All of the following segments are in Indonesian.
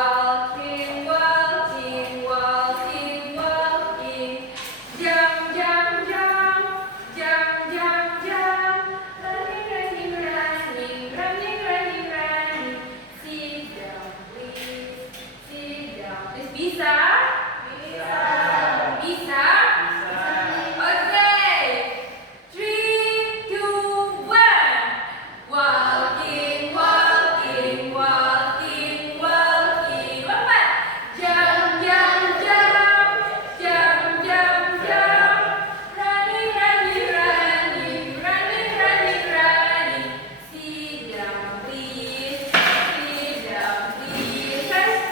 walking, walking, walking, walking. Jump, jump, jump, jump, jump, jump. Running, running, running, running, running, running. Sit down, please. Sit down, please. Bisa? Bisa. Bisa? Oke. 3, 2, 1. Walking, walking, walking, walking. Lompat. Jump, jump, jump. Jump, jump, jump. Running, running, running, running, running, running. Sit down, please. Sit down, please. Guys,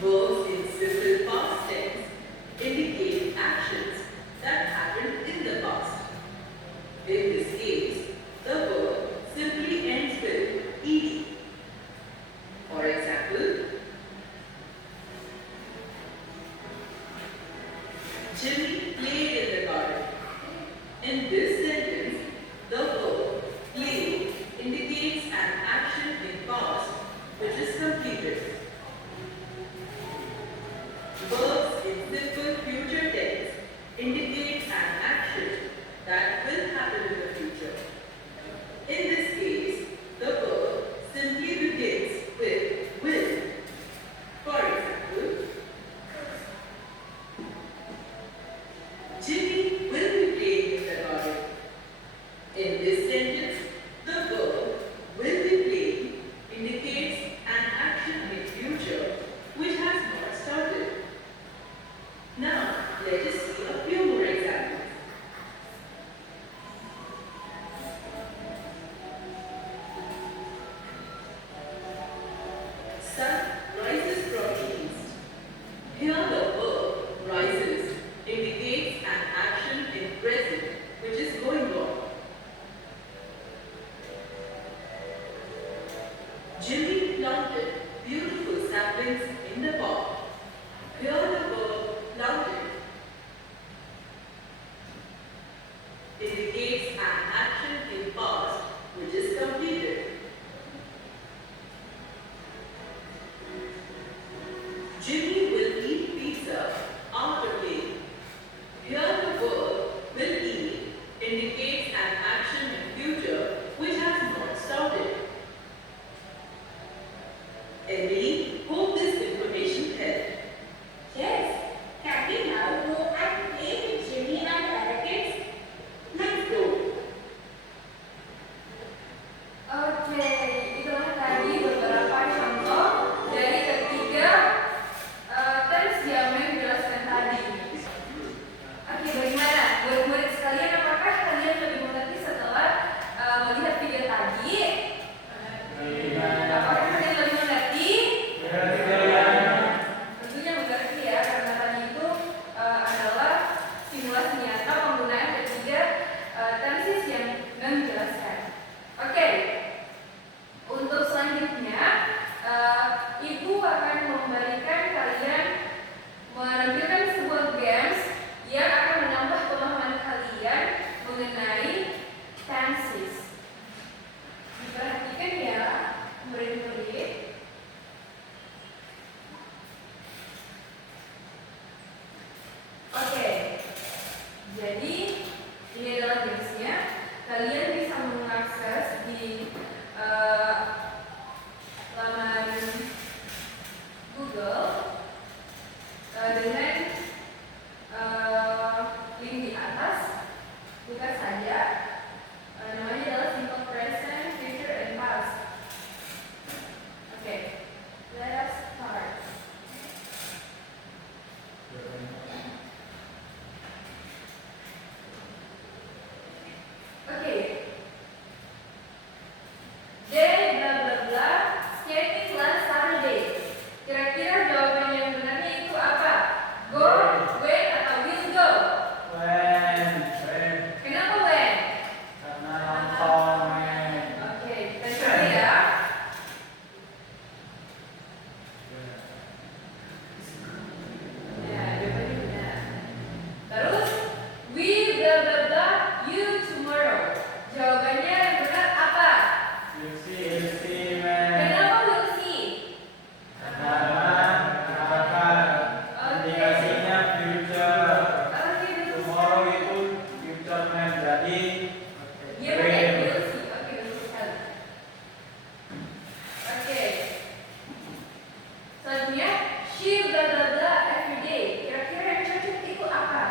Verbs in simple past tense indicate actions that happened in the past. In this case, the verb simply ends with ed. For example, Jimmy played in the garden. In this sentence, the verb play indicates an action in past which is completed. Verbs in simple future tense indicate an action that will happen in the future. In this case, the verb simply begins with will. For example, Jimmy will be playing in the garden. In this sentence, the verb will be playing indicates an action in future which has not started. Now, let us see a few more examples. Sun rises from the east. Here the verb rises indicates an action in present which is going on. Jimmy planted beautiful saplings in the park. Here the verb planted indicates an action in past which is completed. Jimmy will eat pizza after playing. Here the verb will eat indicates an action in future which has not started. Emily, hope this information helped. Yes, can we now go and play with Jimmy and other kids? Let's go. Oke, itulah tadi beberapa contoh dari ketiga tense yang menjelaskan tadi. Oke, bagaimana? Murid-murid sekalian, apakah kalian lebih mengerti setelah melihat video tadi? Apakah kalian lebih mengerti? Tentunya mengerti ya, karena tadi itu adalah simulasi nyata penggunaan ketiga tenses yang menjelaskan. Oke, untuk selanjutnya Ibu akan memberikan kalian menampilkan sebuah games yang akan menambah pemahaman kalian mengenai tenses. Diperhatikan ya, murid-murid. Oke, jadi ini adalah gamesnya. Kalian bisa mengakses di laman Google dengan link di atas. Buka saja. Namanya adalah simple present, future, and past. Oke, let us start. Oke. Day bla bla bla skating last Saturday. Kira-kira jawaban yang benarnya itu apa? Go, when, atau will go? Kenapa when? Oke, kita coba ya. Ya, jawabannya benar. Terus, we bla bla bla you tomorrow. Jawabannya yang benar apa? Kenapa will see? Iya benar, will see. Oke, betul sekali. Oke. Selanjutnya, she bla bla bla every day. Kira-kira yang cocok itu apa?